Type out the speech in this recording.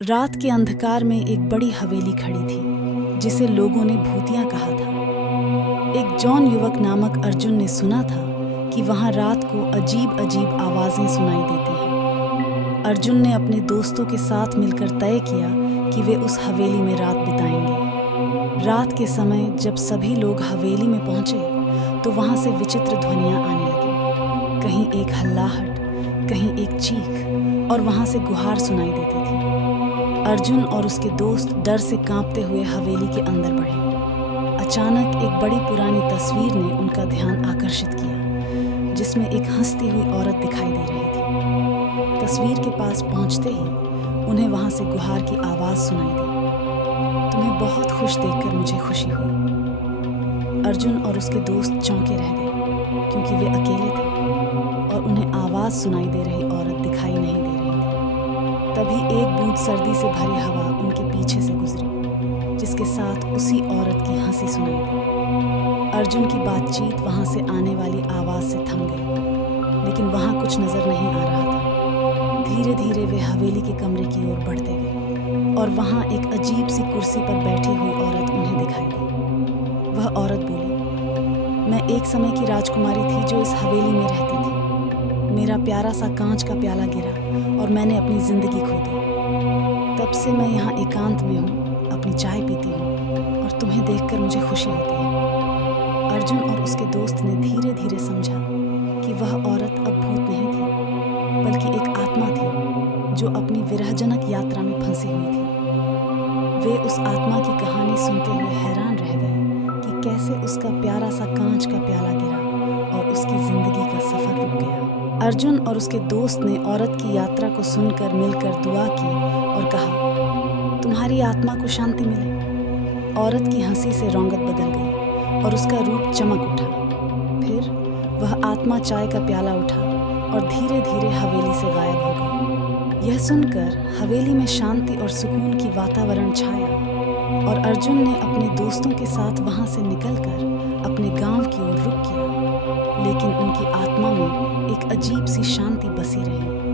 रात के अंधकार में एक बड़ी हवेली खड़ी थी जिसे लोगों ने भूतिया कहा था। एक जॉन युवक नामक अर्जुन ने सुना था कि वहां रात को अजीब अजीब आवाजें सुनाई देती हैं। अर्जुन ने अपने दोस्तों के साथ मिलकर तय किया कि वे उस हवेली में रात बिताएंगे। रात के समय जब सभी लोग हवेली में पहुंचे तो वहां से विचित्र ध्वनियां आने लगी। कहीं एक हल्लाहट, कहीं एक चीख और वहां से गुहार सुनाई देती थी। अर्जुन और उसके दोस्त डर से कांपते हुए हवेली के अंदर बढ़े। अचानक एक बड़ी पुरानी तस्वीर ने उनका ध्यान आकर्षित किया, जिसमें एक हंसती हुई औरत दिखाई दे रही थी। तस्वीर के पास पहुंचते ही उन्हें वहां से गुहार की आवाज सुनाई दी। तुम्हें बहुत खुश देखकर मुझे खुशी हुई। अर्जुन और उसके दोस्त चौंके रह गए, क्योंकि वे अकेले थे और उन्हें आवाज सुनाई दे रही औरत दिखाई नहीं दे रही थी। तभी एक बूंद सर्दी से भरी हवा उनके पीछे से गुजरी, जिसके साथ उसी औरत की हंसी सुनाई दी। अर्जुन की बातचीत वहां से आने वाली आवाज से थम गई, लेकिन वहां कुछ नजर नहीं आ रहा था। धीरे धीरे वे हवेली के कमरे की ओर बढ़ते गए और वहां एक अजीब सी कुर्सी पर बैठी हुई औरत उन्हें दिखाई दी। वह औरत बोली, मैं एक समय की राजकुमारी थी जो इस हवेली में रहती थी। मेरा प्यारा सा कांच का प्याला गिरा और मैंने अपनी जिंदगी खो दी। तब से मैं यहाँ एकांत में हूँ, अपनी चाय पीती हूँ और तुम्हें देखकर मुझे खुशी होती है। अर्जुन और उसके दोस्त ने धीरे धीरे समझा कि वह औरत अब भूत नहीं थी, बल्कि एक आत्मा थी जो अपनी विरहजनक यात्रा में फंसी हुई थी। वे उस आत्मा की कहानी सुनते हुए हैरान रह गए कि कैसे उसका प्यारा सा कांच का प्याला गिरा और उसकी जिंदगी का सफर रुक गया। अर्जुन और उसके दोस्त ने औरत की यात्रा को सुनकर मिलकर दुआ की और कहा, तुम्हारी आत्मा को शांति मिले। औरत की हंसी से रौनक बदल गई और उसका रूप चमक उठा। फिर वह आत्मा चाय का प्याला उठा और धीरे धीरे हवेली से गायब हो गई। यह सुनकर हवेली में शांति और सुकून की वातावरण छाया और अर्जुन ने अपने दोस्तों के साथ वहां से निकलकर अपने गांव की ओर रुख किया। लेकिन उनकी आत्मा में एक अजीब सी शांति बसी रही।